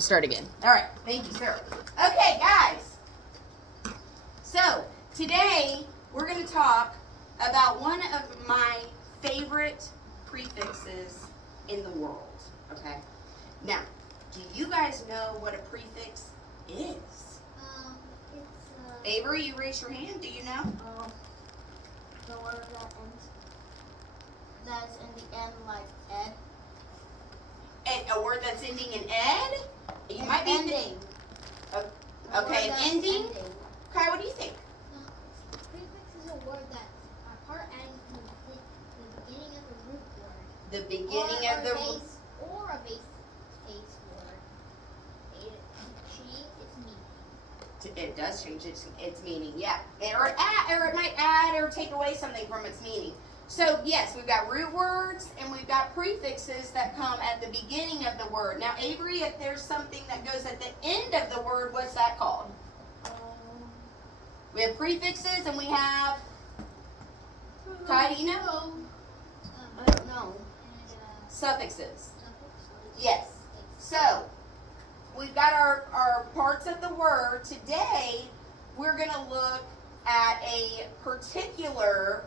we'll start again. All right. Thank you, Sarah. Okay, guys. So, today we're going to talk about one of my favorite prefixes in the world. Okay? Now, do you guys know what a prefix is? Avery, you raise your hand. Do you know? The word that's in the end, like ed. A word that's ending in ed? You might be ending. Okay, an ending. Kai, what do you think? Prefix is a word that's a part adding to the beginning of the root word. The beginning of the base or a base word. It changes its meaning. It does change its meaning, yeah. Or it might add or take away something from its meaning. So yes, we've got root words and we've got prefixes that come at the beginning of the word. Now, Avery, if there's something that goes at the end of the word, what's that called? We have prefixes and we have. Kai, do you know? I don't know. Suffixes. Yes. So, we've got our parts of the word. Today, we're going to look at a particular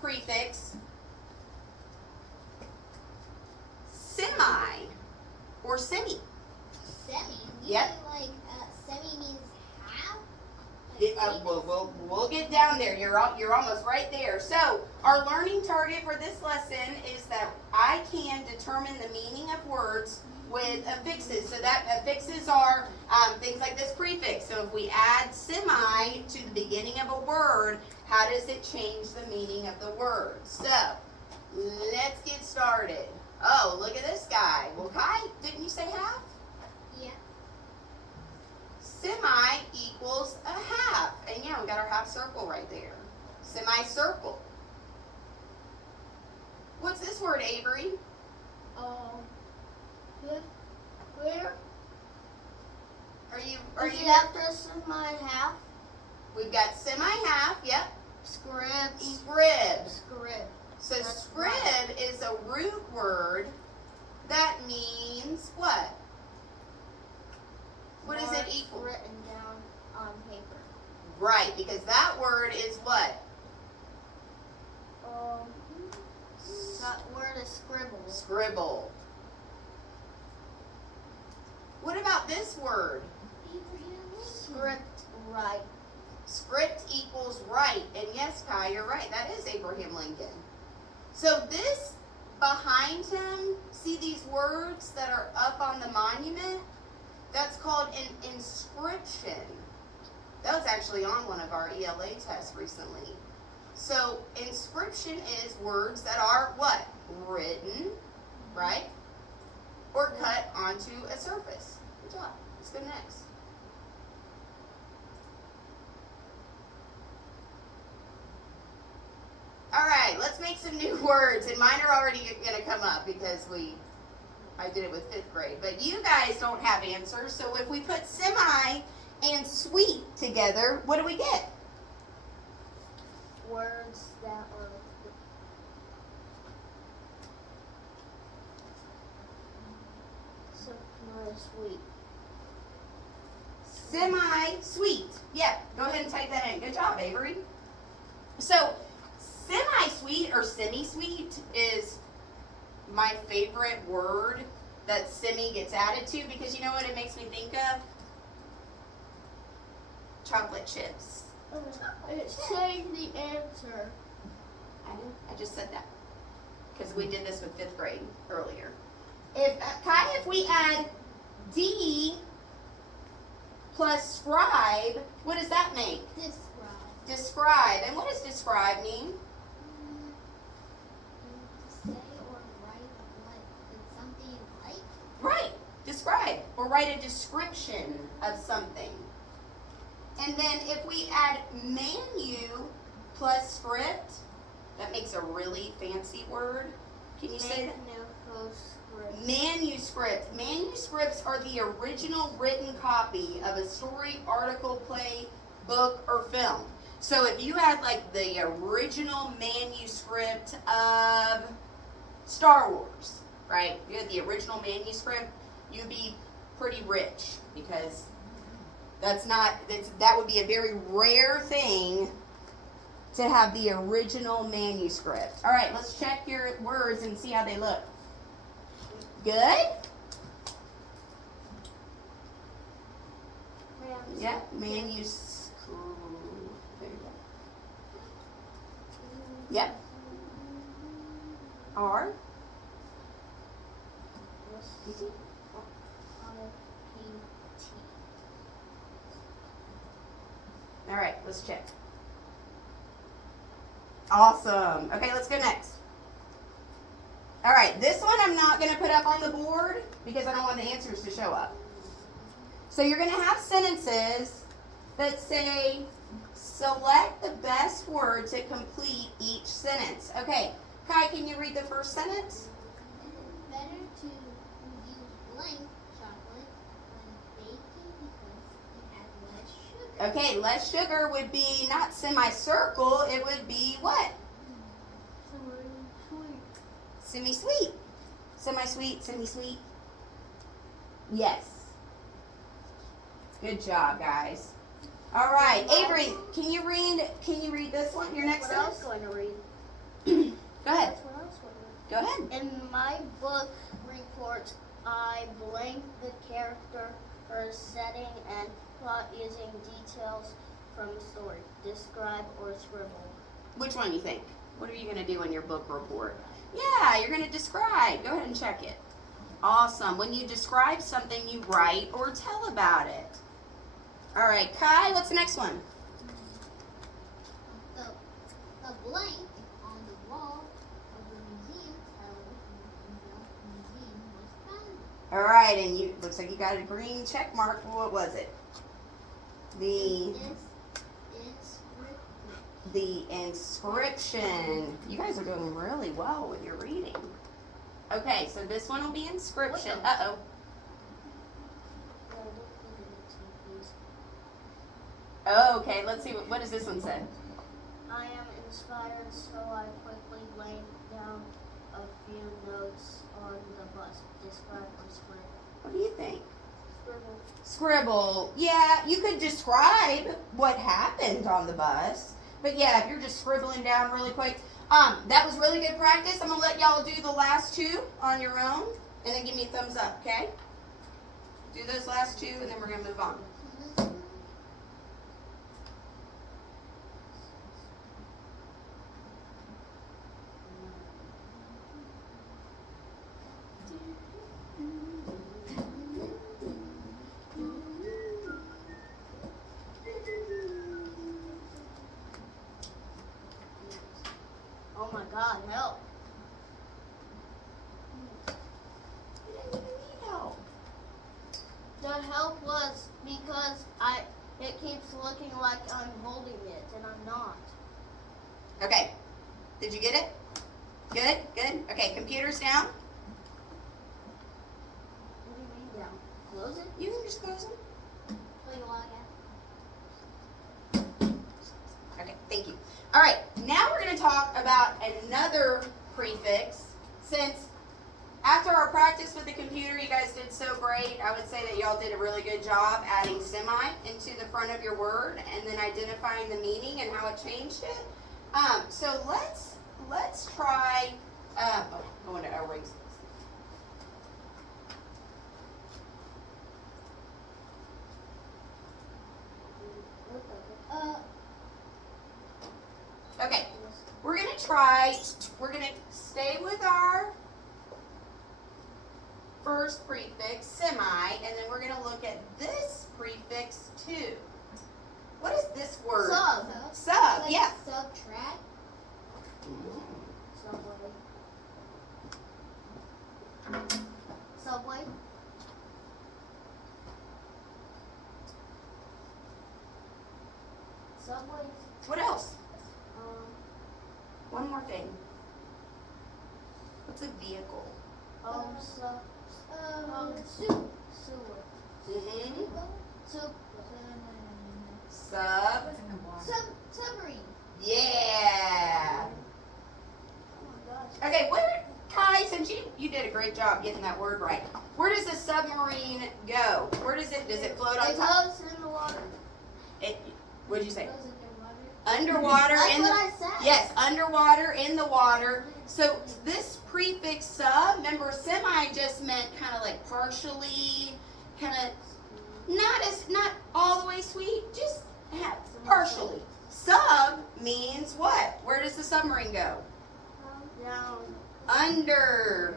prefix, semi or semi. Semi? Yep. Like, semi means half? We'll get down there. You're almost right there. So, our learning target for this lesson is that I can determine the meaning of words with affixes. So that affixes are things like this prefix. So if we add semi to the beginning of a word, how does it change the meaning of the word? So let's get started. Oh, look at this guy. Well, Kai, didn't you say half? Yeah. Semi equals a half. And yeah, we got our half circle right there. Semicircle. What's this word, Avery? Where? Are Is you it after semi half? We've got semi-half, yep. Scrib. Scrib. Scrib. So That's scrib right. is a root word that means what? What does it Words equal? Written down on paper. Right, because that word is what? That word is scribble. Scribble. What about this word? Script right. Script equals right. And yes, Kai, you're right. That is Abraham Lincoln. So this behind him, see these words that are up on the monument? That's called an inscription. That was actually on one of our ELA tests recently. So inscription is words that are what? Written, right? Or cut onto a surface. Good job. Let's go next. All right, let's make some new words. And mine are already going to come up because I did it with 5th grade. But you guys don't have answers. So if we put semi and sweet together, what do we get? Words that are sweet. Semi-sweet. Yeah, go ahead and type that in. Good job, Avery. So, semi-sweet or semi-sweet is my favorite word that semi gets added to because you know what it makes me think of? Chocolate chips. It's saying the answer. I just said that because we did this with 5th grade earlier. If we add D plus scribe, what does that make? Describe. Describe. And what does describe mean? To say or write what something you like. Right. Describe. Or write a description of something. And then if we add manu plus script, that makes a really fancy word. Can you say that? Manuscript. Manuscripts are the original written copy of a story, article, play, book, or film. So if you had like the original manuscript of Star Wars, right? You had the original manuscript, you'd be pretty rich because that would be a very rare thing to have the original manuscript. All right, let's check your words and see how they look. Good? Yeah, manuscript. There you go. Yep. R. All right, let's check. Awesome. Okay, let's go next. All right, this one I'm not going to put up on the board because I don't want the answers to show up. So you're going to have sentences that say, select the best word to complete each sentence. Okay, Kai, can you read the first sentence? It is better to use blank chocolate when baking because it has less sugar. Okay, less sugar would be not semicircle, it would be what? Semi-sweet. Semi-sweet, semi-sweet. Yes. Good job, guys. All right, Avery, can you read this one? Your next What I was sentence? going to read. Go ahead. That's what I was going to read. Go ahead. In my book report, I blank the character, her setting, and plot using details from the story. Describe or scribble. Which one you think? What are you going to do in your book report? Yeah, you're going to describe. Go ahead and check it. Awesome. When you describe something, you write or tell about it. All right, Kai, what's the next one? The blank on the wall of the museum tells when the museum was founded. All right, and you looks like you got a green check mark. What was it? The inscription. You guys are doing really well with your reading. Okay, so this one will be inscription. Uh-oh. Okay, let's see. What does this one say? I am inspired, so I quickly laid down a few notes on the bus. Describe or scribble. What do you think? Scribble. Scribble. Yeah, you could describe what happened on the bus. But yeah, if you're just scribbling down really quick. That was really good practice. I'm going to let y'all do the last two on your own. And then give me a thumbs up, okay? Do those last two, and then we're going to move on. Oh my God, help. You didn't even need help. The help was because it keeps looking like I'm holding it and I'm not. Okay. Did you get it? Good? Good? Okay, computer's down. What do you mean down? Close it? You can just close them. Play a log out. Okay, thank you. All right, now we're going to talk about another prefix. Since after our practice with the computer, you guys did so great, I would say that y'all did a really good job adding semi into the front of your word and then identifying the meaning and how it changed it. So let's try. Going to erase this. Okay, we're going to stay with our first prefix, semi, and then we're going to look at this prefix too. What is this word? Sub. Sub, Like yeah. Subtract. Subway. Subway. Subway. What else? One more thing. What's a vehicle? Soup. Sewer. Mm-hmm. Soup. Submarine. Yeah. Oh my gosh. Okay, Kai, since you did a great job getting that word right, Where does a submarine go? Where does it float on It top? goes in the water. What did you say? Goes underwater. Underwater That's in what the I said. yes, underwater in the water. So this prefix sub, remember semi just meant kind of like partially, kind of not all the way sweet, just partially. Sub means what? Where does the submarine go? Down. Under.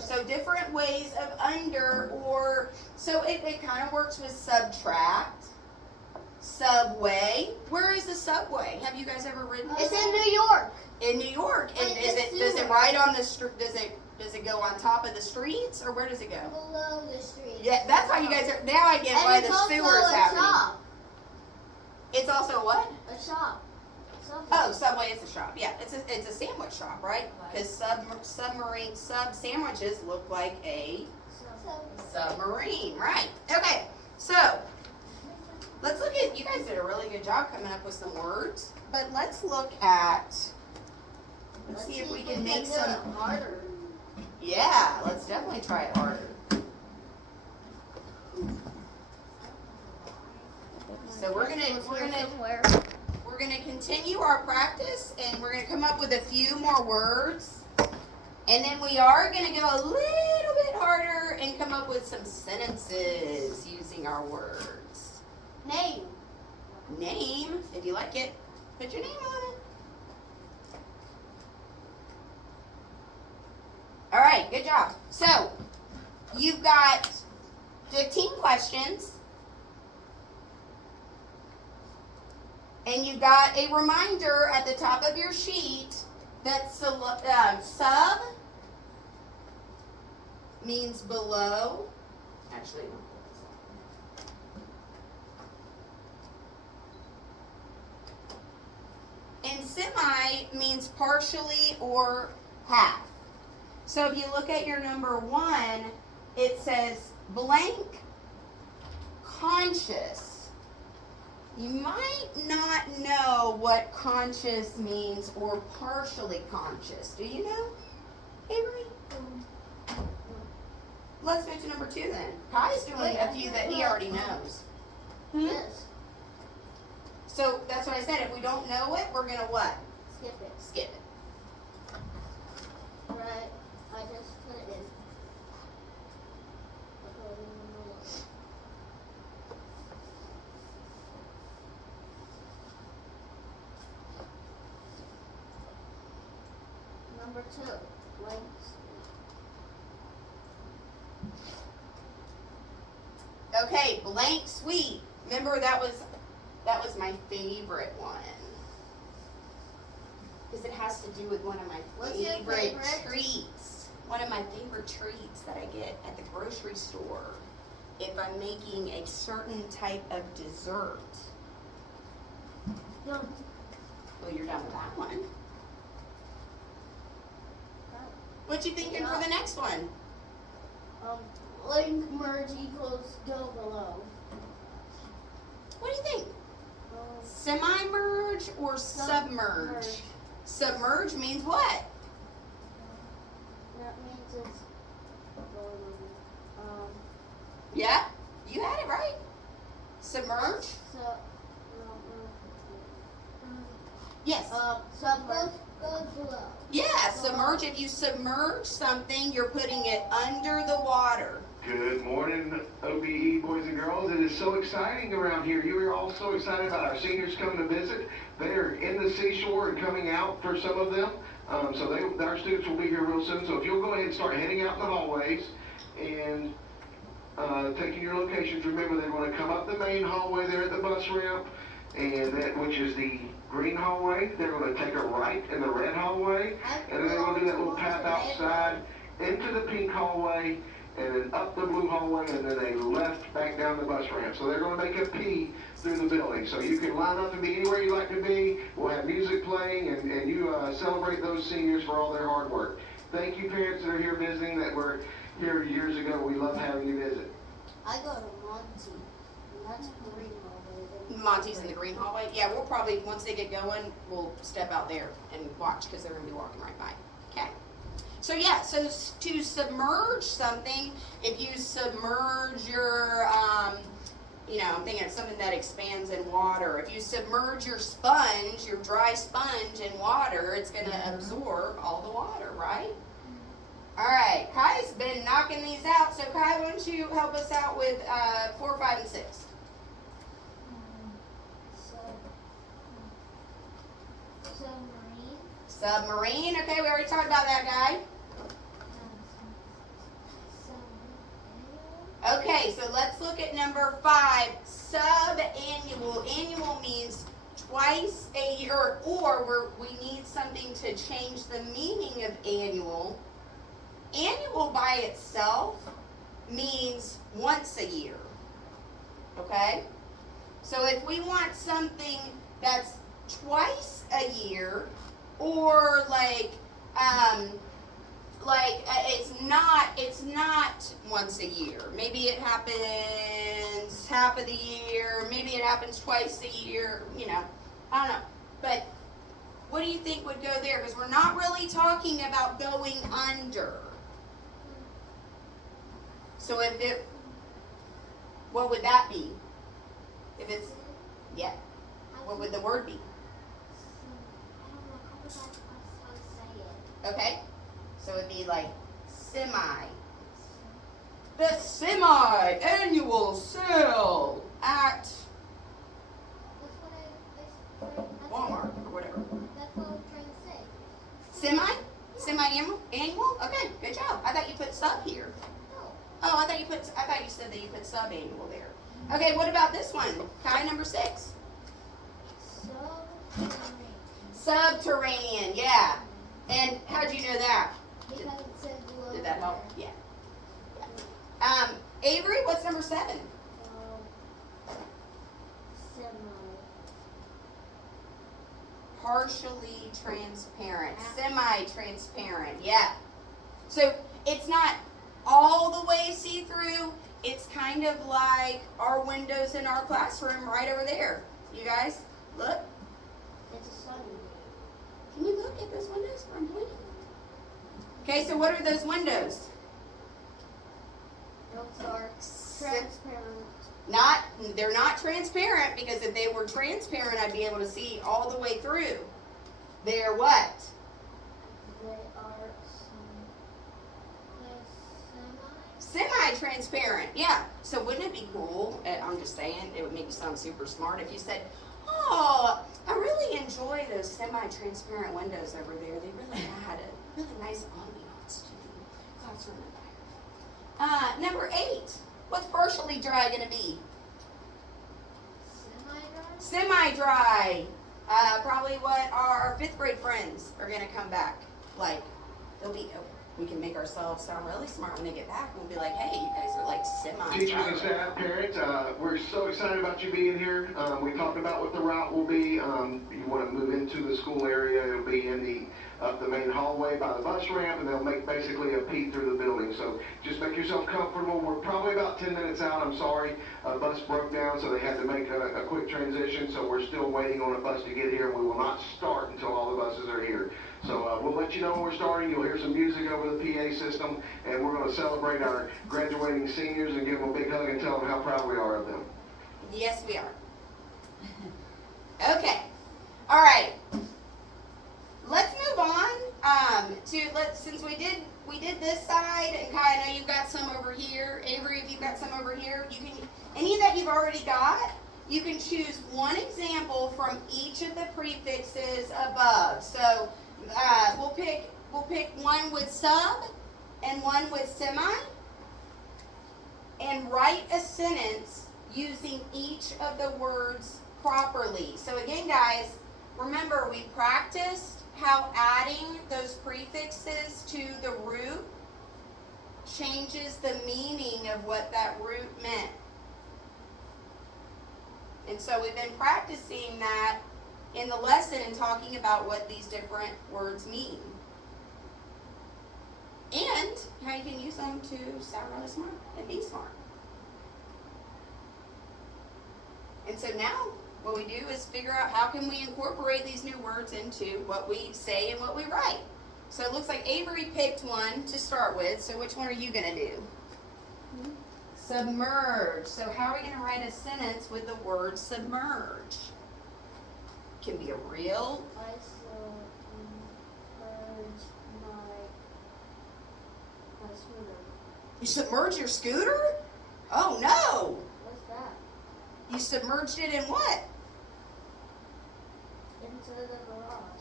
So different ways of under, or so it kind of works with subtract. Subway. Where is the subway? Have you guys ever ridden? It's in New York. In New York. And Like is the it does it sewer. ride on the street? Does it go on top of the streets, or where does it go? Below the street. Yeah, that's how you guys are. Now I get why And the it's also sewer is a happening. shop. It's also what? A shop. Subway. Oh, Subway is a shop. Yeah, it's a sandwich shop, right? Because submarine sub sandwiches look like a submarine, right? Okay, so let's look at. You guys did a really good job coming up with some words, but let's look at. Let's see if we can make do some. it harder. Yeah, let's definitely try it harder. So we're gonna continue our practice, and we're gonna come up with a few more words, and then we are gonna go a little bit harder and come up with some sentences using our words. Name. Name, if you like it, put your name on it. All right, good job. So you've got 15 questions. And you got a reminder at the top of your sheet that sub means below. Actually, and semi means partially or half. So if you look at your number 1, it says blank conscious. You might not know what conscious means or partially conscious. Do you know, Avery? Let's move to number 2 then. Kai's doing a few that he already knows. Yes. So that's what I said. If we don't know it, we're gonna what? Skip it. Skip it. Right. I just put it in. Number 2. Blanks. Okay, blank sweet. Remember that was my favorite one. Because it has to do with one of my What's your favorite favorite? treats. One of my favorite treats that I get at the grocery store if I'm making a certain type of dessert. Done. Well, you're done with that one. What you thinking for the next one? Link merge equals go below. What do you think? Um, Semi-merge or submerge? Submerge. Submerge means what? That means it's Yeah, you had it right. Submerge? so Yes. submerge. Goes below. Yeah, submerge. If you submerge something, you're putting it under the water. Good morning, OBE boys and girls. It is so exciting around here. You are all so excited about our seniors coming to visit. They are in the seashore and coming out for some of them. Our students will be here real soon. So if you'll go ahead and start heading out in the hallways and taking your locations, remember they're going to come up the main hallway there at the bus ramp, and that which is the green hallway. They're going to take a right in the red hallway, and then they're going to do that little path outside into the pink hallway, and then up the blue hallway, and then a left back down the bus ramp. So they're going to make a P through the building. So you can line up and be anywhere you'd like to be. We'll have music playing, and you celebrate those seniors for all their hard work. Thank you, parents that are here visiting, that were here years ago. We love having you visit. I go to Monty. And that's green hallway. Monty's in the green hallway. Yeah, we'll probably, once they get going, we'll step out there and watch because they're going to be walking right by. Okay. So yeah, so to submerge something, if you submerge your, I'm thinking of something that expands in water. If you submerge your sponge, your dry sponge in water, it's going to absorb all the water, right? All right, Kai's been knocking these out. So Kai, why don't you help us out with 4, 5, and 6? Submarine. Submarine. Okay, we already talked about that guy. Okay, so let's look at number 5. Sub-annual. Annual means twice a year, or we need something to change the meaning of annual. Annual by itself means once a year. Okay? So if we want something that's twice a year, or it's not once a year. Maybe it happens half of the year, maybe it happens twice a year, I don't know. But what do you think would go there? Because we're not really talking about going under. So what would that be? If it's, yeah, what would the word be? I don't know how to say it. Okay, so it'd be like semi. The semi-annual sale at Walmart or whatever. That's what I'm trying to say. Semi-annual? Okay, good job. I thought you put sub here. No. Oh, I thought you said that you put sub-annual there. Okay, what about this one? Kai, number 6. Submarine. Subterranean, yeah. And how'd you know that? Because it says below. Did that help? there. Yeah. Avery, what's number 7? Semi. Partially transparent. Semi-transparent, yeah. So it's not all the way see-through. It's kind of like our windows in our classroom right over there. You guys, look. It's a sunny. Can you look at those windows where I'm pointing? Okay, so what are those windows? Those are transparent. They're not transparent, because if they were transparent, I'd be able to see all the way through. They're what? They are Semi-transparent, yeah. So wouldn't it be cool? I'm just saying, it would make you sound super smart if you said, "Oh, I really enjoy those semi-transparent windows over there. They really had a really nice ambiance to the classroom environment." Number 8. What's partially dry going to be? Semi-dry. Probably what our 5th grade friends are going to come back like. We can make ourselves sound really smart when they get back. We'll be like, "Hey, you guys are like semi-dry." Teachers and staff, parents, we're so excited about you being here. We talked about what the route will be. You want to move into the school area, it'll be in up the main hallway by the bus ramp, and they'll make basically a peek through the building. So just make yourself comfortable. We're probably about 10 minutes out. I'm sorry, a bus broke down, so they had to make a quick transition. So we're still waiting on a bus to get here, and we will not start until all the buses are here. So we'll let you know when we're starting. You'll hear some music over the PA system, and we're going to celebrate our graduating seniors and give them a big hug and tell them how proud we are of them. Yes, we are. Okay. All right. Let's move on since we did this side, and Kai, I know you've got some over here. Avery, if you've got some over here, any that you've already got, you can choose one example from each of the prefixes above. So we'll pick one with sub and one with semi, and write a sentence using each of the words properly. So again, guys, remember we practiced how adding those prefixes to the root changes the meaning of what that root meant. And so we've been practicing that in the lesson and talking about what these different words mean. And how you can use them to sound really smart and be smart. And so now what we do is figure out how can we incorporate these new words into what we say and what we write. So it looks like Avery picked one to start with. So which one are you gonna do? Submerge. So how are we gonna write a sentence with the word submerge? Can be a real. I submerged my scooter. You submerge your scooter? Oh no! What's that? You submerged it in what? Into the garage.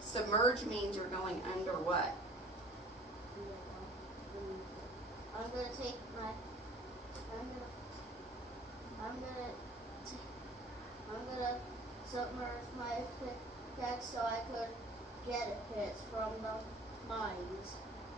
Submerge means you're going under what? I'm gonna take my. I'm gonna submerge my pickaxe so I could get it from the mines.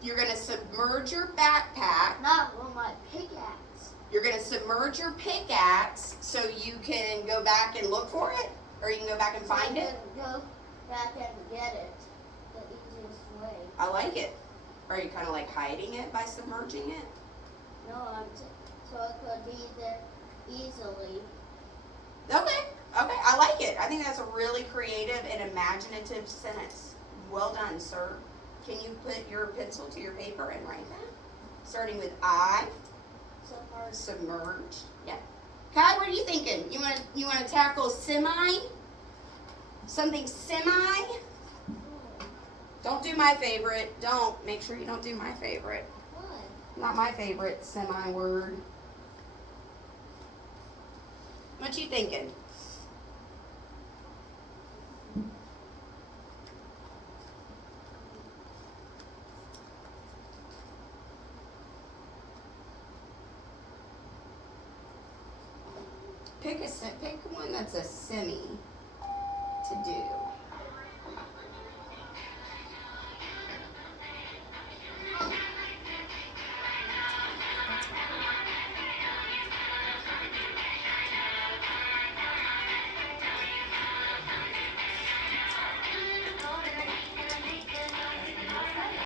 You're gonna submerge your backpack. Not with my pickaxe. You're gonna submerge your pickaxe so you can go back and look for it? Or you can go back and find I it? can go back and get it the easiest way. I like it. Are you kind of like hiding it by submerging it? No, so it could be there easily. Okay, I like it. I think that's a really creative and imaginative sentence. Well done, sir. Can you put your pencil to your paper and write that? Starting with I, submerged. Yeah. Kai, what are you thinking? You wanna tackle semi? Something semi? Don't do my favorite. Don't. Make sure you don't do my favorite. What? Not my favorite semi word. What you thinking? Pick one that's a semi to do.